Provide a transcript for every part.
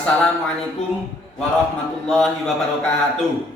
Assalamualaikum warahmatullahi wabarakatuh.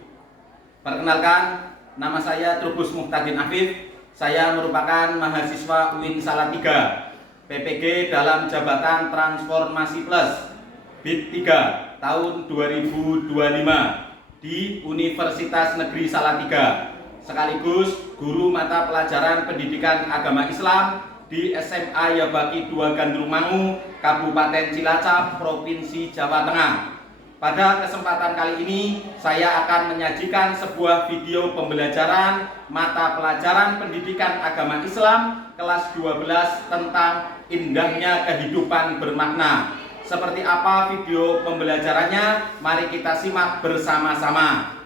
Perkenalkan, nama saya Trubus Muhtadin Afif. Saya merupakan mahasiswa UIN Salatiga, PPG dalam jabatan Transformasi Plus BIT 3 tahun 2025 di Universitas Negeri Salatiga, sekaligus guru mata pelajaran pendidikan agama Islam di SMA Yabaki 2 Gandrungmangu, Kabupaten Cilacap, Provinsi Jawa Tengah. Pada kesempatan kali ini, saya akan menyajikan sebuah video pembelajaran mata pelajaran pendidikan agama Islam kelas 12 tentang indahnya kehidupan bermakna. Seperti apa video pembelajarannya? Mari kita simak bersama-sama.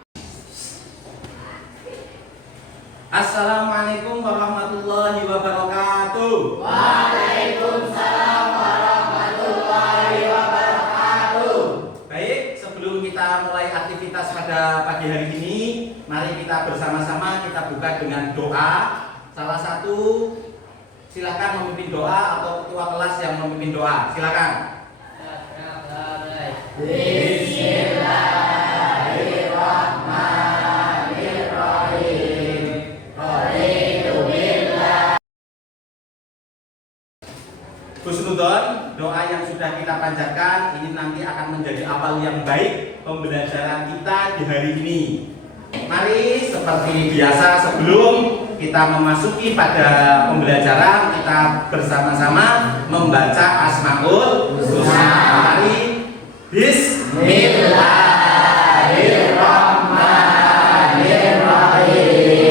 Assalamualaikum warahmatullahi wabarakatuh. Waalaikumsalam warahmatullahi wabarakatuh. Baik, sebelum kita mulai aktivitas pada pagi hari ini, mari kita bersama-sama kita buka dengan doa. Salah satu silakan memimpin doa atau ketua kelas yang memimpin doa. Silakan. Husnudon, doa yang sudah kita panjatkan ini nanti akan menjadi awal yang baik pembelajaran kita di hari ini. Mari seperti biasa sebelum kita memasuki pada pembelajaran, kita bersama-sama membaca Asmaul Husna. Mari Bismillahirrahmanirrahim.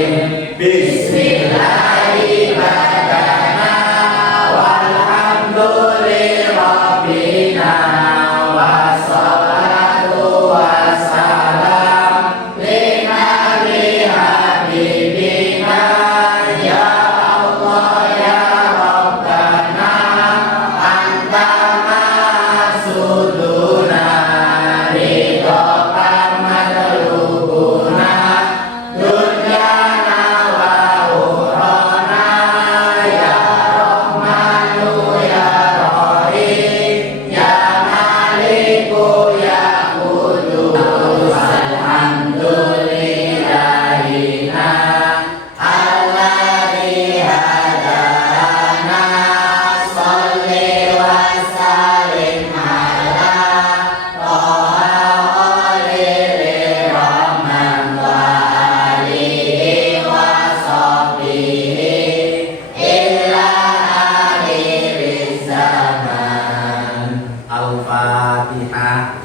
Al-Fatihah.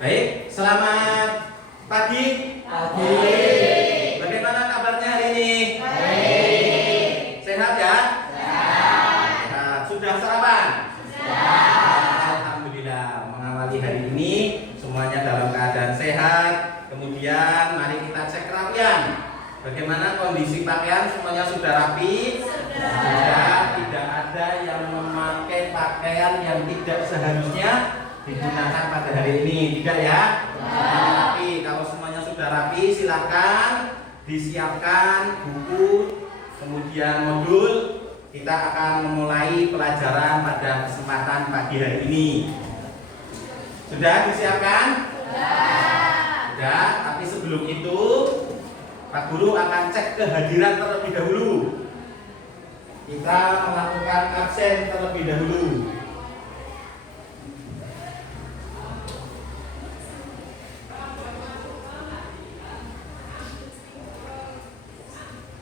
Baik, selamat pagi. Bagaimana kabarnya hari ini? Baik. Sehat ya? Sehat. Sudah sarapan? Alhamdulillah, mengawali hari ini semuanya dalam keadaan sehat. Kemudian mari kita cek kerapian. Bagaimana kondisi pakaian? Semuanya sudah rapi? Sudah. Tidak ada yang memakai pakaian yang tidak seharusnya digunakan pada hari ini, tidak ya? Tapi kalau semuanya sudah rapi, silakan disiapkan buku, kemudian modul. Kita akan memulai pelajaran pada kesempatan pagi hari ini. Sudah disiapkan? Sudah. Tapi sebelum itu, Pak Guru akan cek kehadiran terlebih dahulu. Kita melakukan absen terlebih dahulu.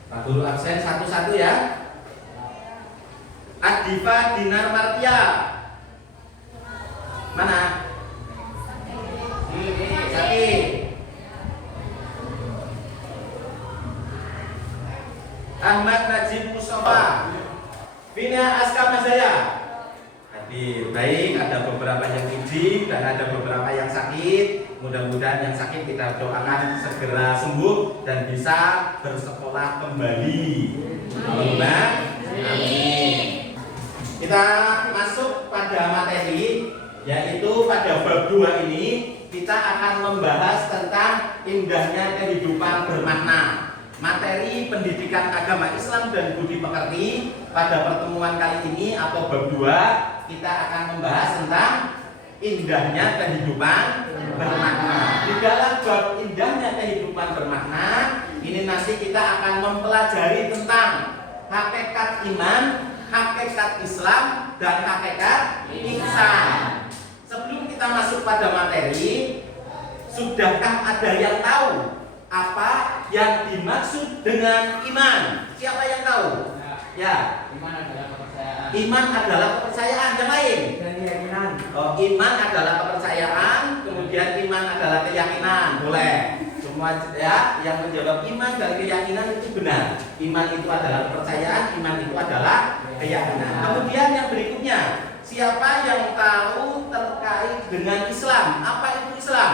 Pak Guru absen satu-satu ya. Adifa Dinar Martia. Mana? Sakit. Ahmad Najib Mustafa. Vina Aska Mazaya. Hadir. Baik, ada beberapa yang izin dan ada beberapa yang sakit. Mudah-mudahan yang sakit kita doakan segera sembuh dan bisa bersekolah kembali. Amin. Kita masuk pada materi, yaitu pada bab 2 ini kita akan membahas tentang indahnya kehidupan bermakna. Materi pendidikan agama Islam dan budi pekerti pada pertemuan kali ini atau bab 2 kita akan membahas tentang indahnya kehidupan bermakna. Di dalam bab indahnya kehidupan bermakna, ini nanti kita akan mempelajari tentang hakikat iman, hakikat Islam, dan hakikat ihsan. Sebelum kita masuk pada materi, sudahkah ada yang tahu apa yang dimaksud dengan iman? Siapa yang tahu? Ya. Iman adalah kepercayaan. Iman adalah kepercayaan. Yang lain? Dan keyakinan. Oh, iman adalah kepercayaan, kemudian iman adalah keyakinan. Boleh. Semua ya yang menjawab iman dan keyakinan itu benar. Iman itu adalah kepercayaan, iman itu adalah keyakinan. Kemudian yang berikutnya, siapa yang tahu terkait dengan Islam? Apa itu Islam?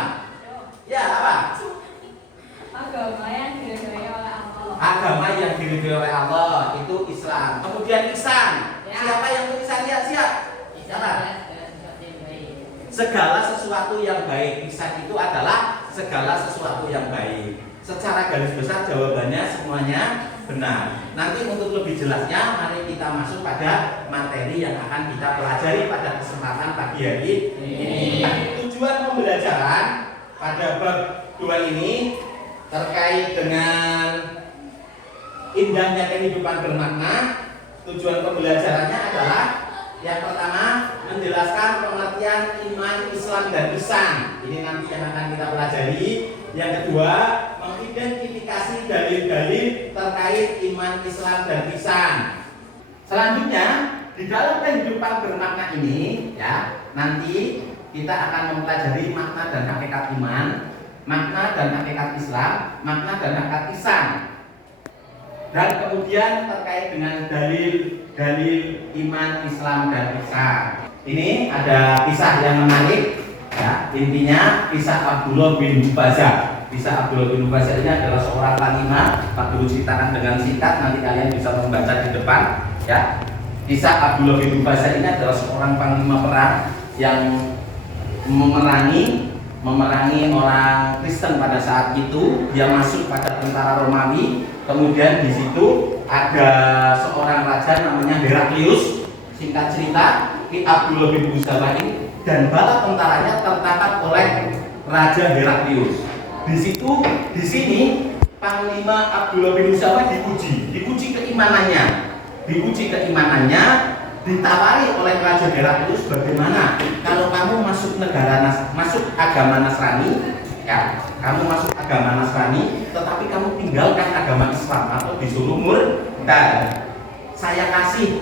Ya, apa? Agama yang diridhoi oleh Allah. Agama yang diridhoi oleh Allah itu Islam. Kemudian ihsan. Siapa yang ihsan? Ya, siap. Siapa? Segala sesuatu yang baik. Ihsan itu adalah segala sesuatu yang baik. Secara garis besar jawabannya semuanya benar. Nanti untuk lebih jelasnya, mari kita masuk pada materi yang akan kita pelajari pada kesempatan pagi hari ini. Tujuan pembelajaran pada bab 2 ini terkait dengan indahnya kehidupan bermakna. Tujuan pembelajarannya adalah yang pertama, menjelaskan pengertian iman, Islam, dan ihsan. Ini nanti yang akan kita pelajari. Yang kedua, mengidentifikasi dalil-dalil terkait iman, Islam, dan ihsan. Selanjutnya, di dalam kehidupan bermakna ini, ya, nanti kita akan mempelajari makna dan hakikat iman, makna dan hakikat Islam, makna dan hakikat ihsan. Dan kemudian terkait dengan dalil iman, Islam, dan ihsan. Ini ada kisah yang menarik, ya. Intinya kisah Abdullah bin Hubaza. Kisah Abdullah bin Hubaza ini adalah seorang panglima. Pak Guru ceritakan dengan singkat, nanti kalian bisa membaca di depan, ya. Kisah Abdullah bin Hubaza ini adalah seorang panglima perang yang memerangi orang Kristen pada saat itu. Dia masuk pada tentara Romawi. Kemudian di situ ada seorang raja namanya Heraklius. Singkat cerita, Abdullah bin Hubaza ini dan bala tentaranya tertangkap oleh Raja Heraklius. Di sini Panglima Abdullah bin Hubaza diuji keimanannya, ditawari oleh Raja Heraklius, bagaimana kalau kamu masuk agama Nasrani, ya, kamu masuk agama Nasrani, tetapi kamu tinggalkan agama Islam atau disuruh murtad. Saya kasih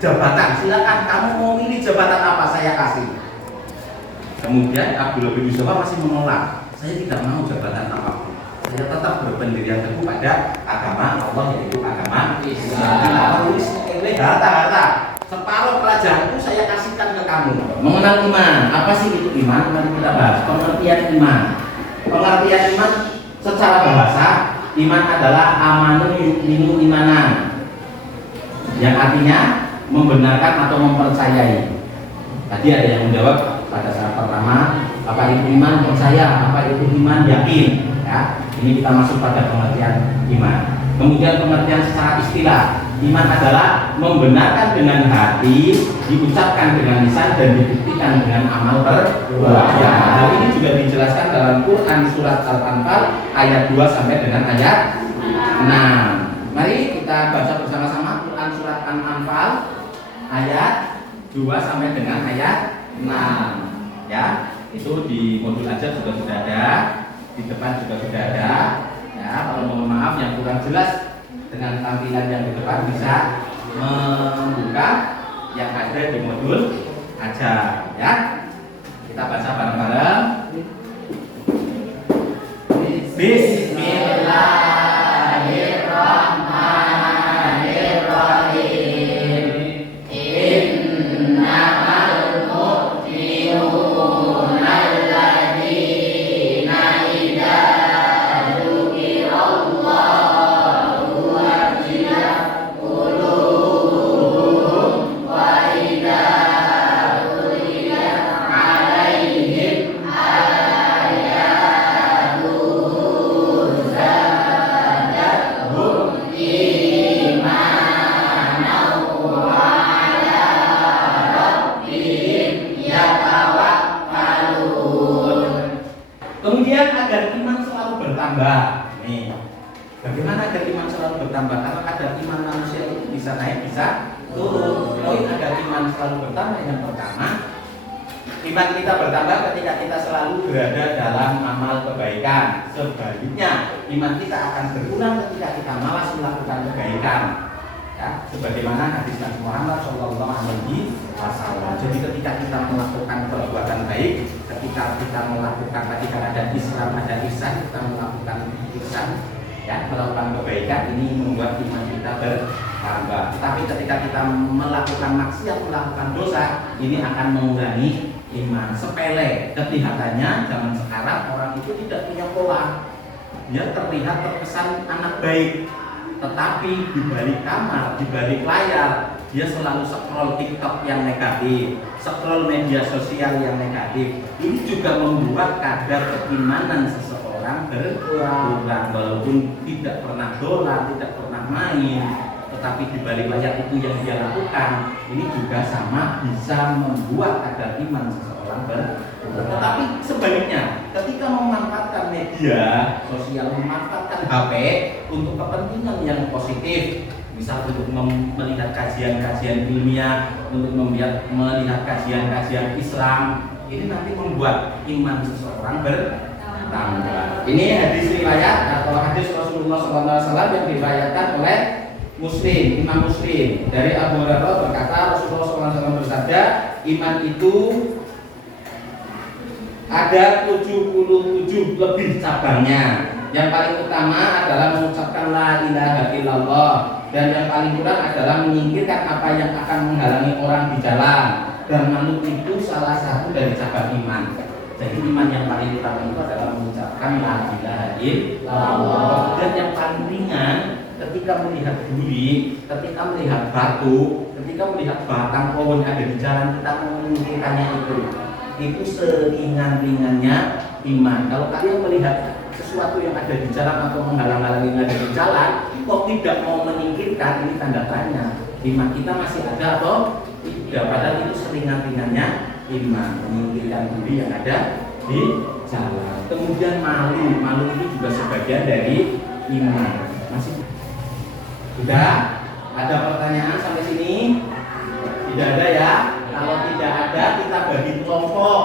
jabatan, silakan kamu mau milih jabatan apa, saya kasih. Kemudian Abdullah bin Hubaza masih menolak, saya tidak mau jabatan apapun. Saya tetap berpendirian teguh pada agama Allah, yaitu agama Islam. Harta, separuh pelajaran itu saya kasihkan ke kamu. Mengenal iman, apa sih itu iman? Mari kita bahas pengertian iman. Pengertian iman secara bahasa, iman adalah amanun yu'minu imanan, yang artinya membenarkan atau mempercayai. Tadi ada yang menjawab pada saat pertama, apa itu iman? Percaya. Apa itu iman? Yakin. Ya, ini kita masuk pada pengertian iman. Kemudian pengertian secara istilah, iman adalah membenarkan dengan hati, diucapkan dengan lisan, dan dibuktikan dengan amal perbuatan. Hal ini juga dijelaskan dalam Quran surat Al-Anfal ayat 2 sampai dengan ayat 6. Mari kita baca bersama-sama Quran surat Al-Anfal ayat 2 sampai dengan ayat 6. Ya, itu di modul aja juga sudah ada, di depan juga sudah ada. Ya, kalau mohon maaf yang kurang jelas dengan tampilan yang di depan bisa membuka yang ada di modul aja, ya. Kita baca bareng-bareng. Bismillahirrahmanirrahim. Innamal mu'minuna alladzina idza dzukirallahu wajilat qulubuhum wa idza tuliyat selalu bertambah karena kadar iman manusia itu bisa naik bisa turun. Poin agar iman selalu bertambah yang pertama, iman kita bertambah ketika kita selalu berada dalam amal kebaikan. Sebaliknya iman kita akan berkurang ketika kita malas melakukan kebaikan. Ya, sebagaimana hadis Nabi Muhammad SAW. Jadi ketika kita melakukan perbuatan baik, ketika kita melakukan ketika ada Islam, ada ihsan, kita melakukan ihsan, ya, melakukan kebaikan, ini membuat iman kita bertambah. Tapi ketika kita melakukan maksiat, melakukan dosa, ini akan mengurangi iman. Sepele kelihatannya zaman sekarang orang itu tidak punya pola. Dia terlihat terkesan anak baik, tetapi di balik kamar, di balik layar, dia selalu scroll TikTok yang negatif, scroll media sosial yang negatif. Ini juga membuat kadar keimanan seseorang berkurang, walaupun tidak pernah dolan, tidak pernah main, tetapi di balik layar itu yang dia lakukan, ini juga sama bisa membuat kadar iman seseorang berkurang. Tetapi sebaliknya, ketika memanfaatkan media sosial, memanfaatkan HP untuk kepentingan yang positif, misal untuk melihat kajian-kajian ilmiah, untuk melihat kajian-kajian Islam, ini nanti membuat iman seseorang bertambah. Ini hadis riwayat atau hadis Rasulullah SAW yang diriwayatkan oleh Muslim, Imam Muslim. Dari Abu Hurairah berkata, Rasulullah SAW bersabda, iman itu ada 77 lebih cabangnya. Yang paling utama adalah mengucapkan la ilaha illallah, dan yang paling kurang adalah menyingkirkan apa yang akan menghalangi orang di jalan, dan manut itu salah satu dari cabang iman. Jadi iman yang paling utama itu adalah mengucapkan la ilaha illallah. Dan yang paling ringan ketika melihat duri, ketika melihat batu, ketika melihat batang pohon yang ada di jalan, kita memikirkannya itu seringan-ringannya iman. Kalau kalian melihat sesuatu yang ada di jalan atau menghalang-halangi yang ada di jalan, kok tidak mau menyingkirkan, ini tanda tanya. Iman kita masih ada atau tidak? Padahal itu seringan-ringannya iman, menyingkirkan duri yang ada di jalan. Kemudian malu itu juga sebagian dari iman. Masih sudah ada pertanyaan sampai sini? Tidak ada ya? Kalau tidak ada, kita bagi kelompok.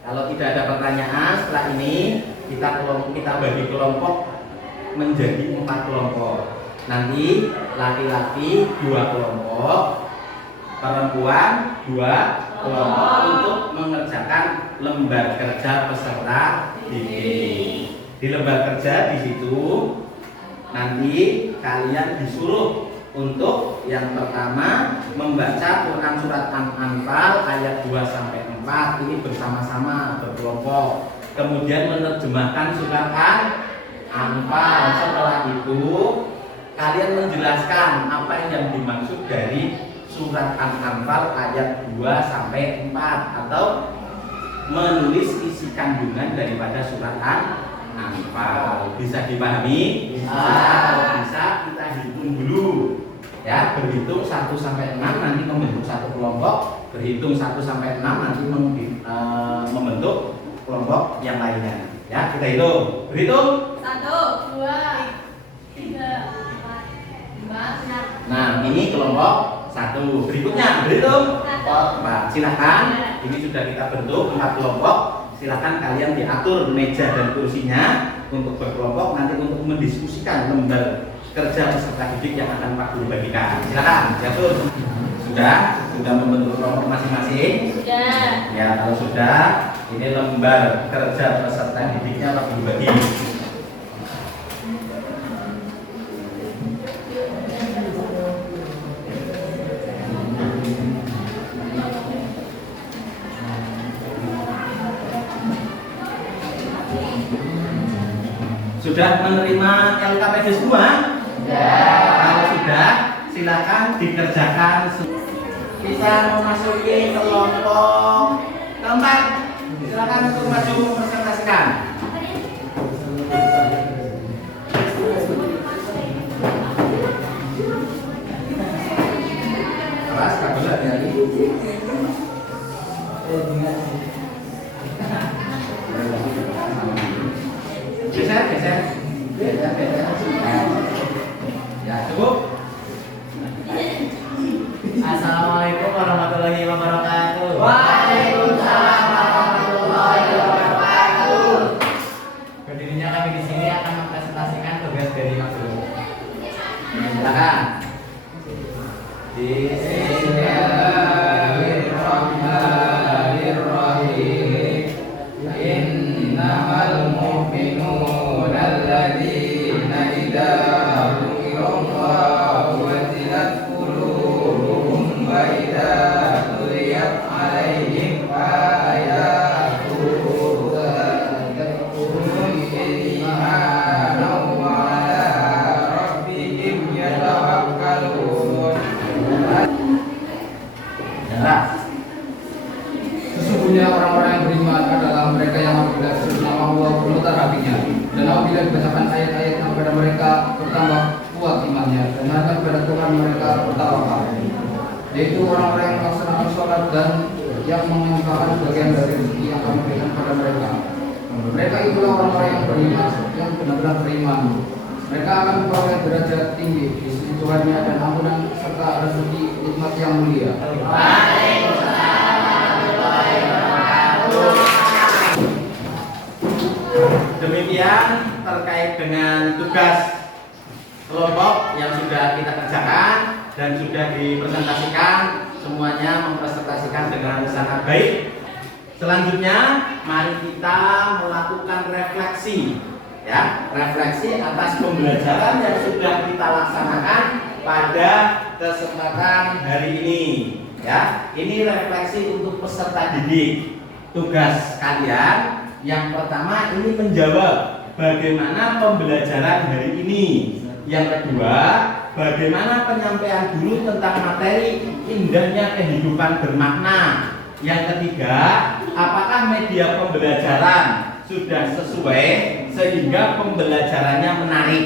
Kalau tidak ada pertanyaan setelah ini, kita bagi kelompok menjadi 4 kelompok. Nanti laki-laki 2 kelompok, perempuan 2 kelompok untuk mengerjakan lembar kerja peserta didik. Di lembar kerja di situ nanti kalian disuruh untuk yang pertama membaca Quran surat An-Anfal ayat 2 sampai 4 ini bersama-sama berkelompok. Kemudian menerjemahkan surat An-Anfal. Setelah itu kalian menjelaskan apa yang dimaksud dari surat An-Anfal ayat 2 sampai 4 atau menulis isi kandungan daripada surat An-Anfal. Bisa dipahami? Kalau bisa kita hitung dulu. Ya, berhitung 1 sampai 6 nanti membentuk satu kelompok, berhitung 1 sampai 6 nanti membentuk kelompok yang lainnya. Ya, kita hitung. Berhitung 1, 2, 3, 4, 5, 6. Nah, ini kelompok 1. Berikutnya berhitung kelompok 4. Silakan. Ini sudah kita bentuk 4 kelompok. Silakan kalian diatur meja dan kursinya untuk berkelompok nanti untuk mendiskusikan lembar kerja peserta didik yang akan Pak Guru bagikan. Silakan diatur. Sudah membentuk kelompok masing-masing. Sudah. Ya, kalau sudah, ini lembar kerja peserta didiknya Pak Guru bagi. Sudah menerima LKPD semua? Kalau sudah, silakan dikerjakan. Kita memasuki kelompok keempat. Silakan untuk maju mempresentasikan. Awas, kabel hati-hati. Geser. Assalamualaikum warahmatullahi wabarakatuh. Waalaikumsalam warahmatullahi wabarakatuh. Berdirinya kami di sini akan mempresentasikan tugas dari Mas Guru. Silakan. Bismillahirrahmanirrahim. Innamal mu'minuna alladzina idza dzukirallahu wajilat qulubuhum wa idza tuliyat 'alaihim ayatuhu zadatuhum imanan wa 'ala rabbihim yatawakkalun. Sesungguhnya orang-orang yang beriman adalah mereka yang apabila disebut nama Allah memutar hatinya, dan apabila dibacakan ayat-ayatnya kepada mereka bertambah kuat imannya, dan akan kepada Tuhan mereka bertawakal. Yaitu orang-orang yang melaksanakan sholat dan yang menginfakkan sebagian dari rezeki yang kami berikan kepada mereka. Mereka itulah orang-orang yang beriman, yang benar-benar beriman. Mereka akan memperoleh derajat tinggi di sisi Tuhannya dan ampunan serta rezeki nikmat yang mulia. Demikian terkait dengan tugas kelompok yang sudah kita kerjakan dan sudah dipresentasikan, semuanya mempresentasikan dengan sangat baik. Selanjutnya mari kita melakukan refleksi, ya, refleksi atas pembelajaran yang sudah kita laksanakan pada kesempatan hari ini, ya. Ini refleksi untuk peserta didik. Tugas kalian yang pertama ini menjawab bagaimana pembelajaran hari ini. Yang kedua, bagaimana penyampaian guru tentang materi indahnya kehidupan bermakna. Yang ketiga, apakah media pembelajaran sudah sesuai sehingga pembelajarannya menarik.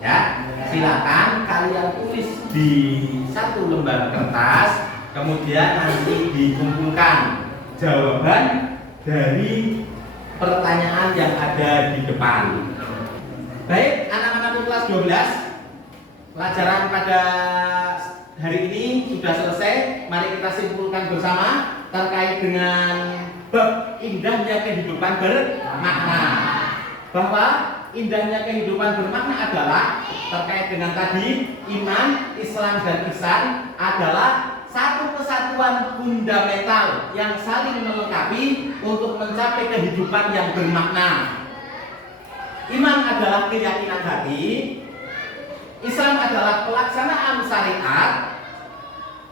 Ya, silakan kalian tulis di satu lembar kertas, kemudian nanti dikumpulkan jawaban dari pertanyaan yang ada di depan. Baik, anak-anak kelas 12, pelajaran pada hari ini sudah selesai. Mari kita simpulkan bersama terkait dengan bab indahnya kehidupan bermakna. Bahwa indahnya kehidupan bermakna adalah terkait dengan tadi iman, Islam dan ihsan adalah satu kesatuan fundamental yang saling melengkapi untuk mencapai kehidupan yang bermakna. Iman adalah keyakinan hati, Islam adalah pelaksanaan syariat,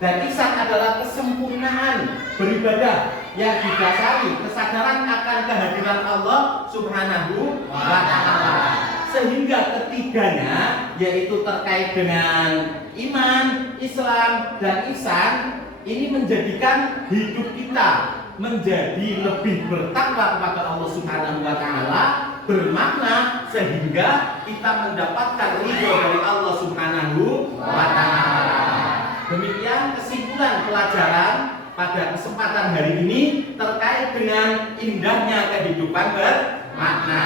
dan ihsan adalah kesempurnaan beribadah yang didasari kesadaran akan kehadiran Allah Subhanahu wa Ta'ala. Sehingga ketiganya, yaitu terkait dengan iman, Islam, dan ihsan, ini menjadikan hidup kita menjadi lebih bertakwa kepada Allah Subhanahu wa Ta'ala, bermakna sehingga kita mendapatkan ridho dari Allah Subhanahu wa Ta'ala. Demikian kesimpulan pelajaran pada kesempatan hari ini terkait dengan indahnya kehidupan bermakna.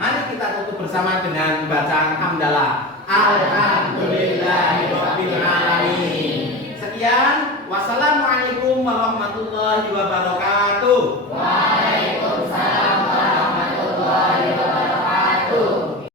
Mari kita tutup bersama dengan bacaan hamdalah. Alhamdulillah.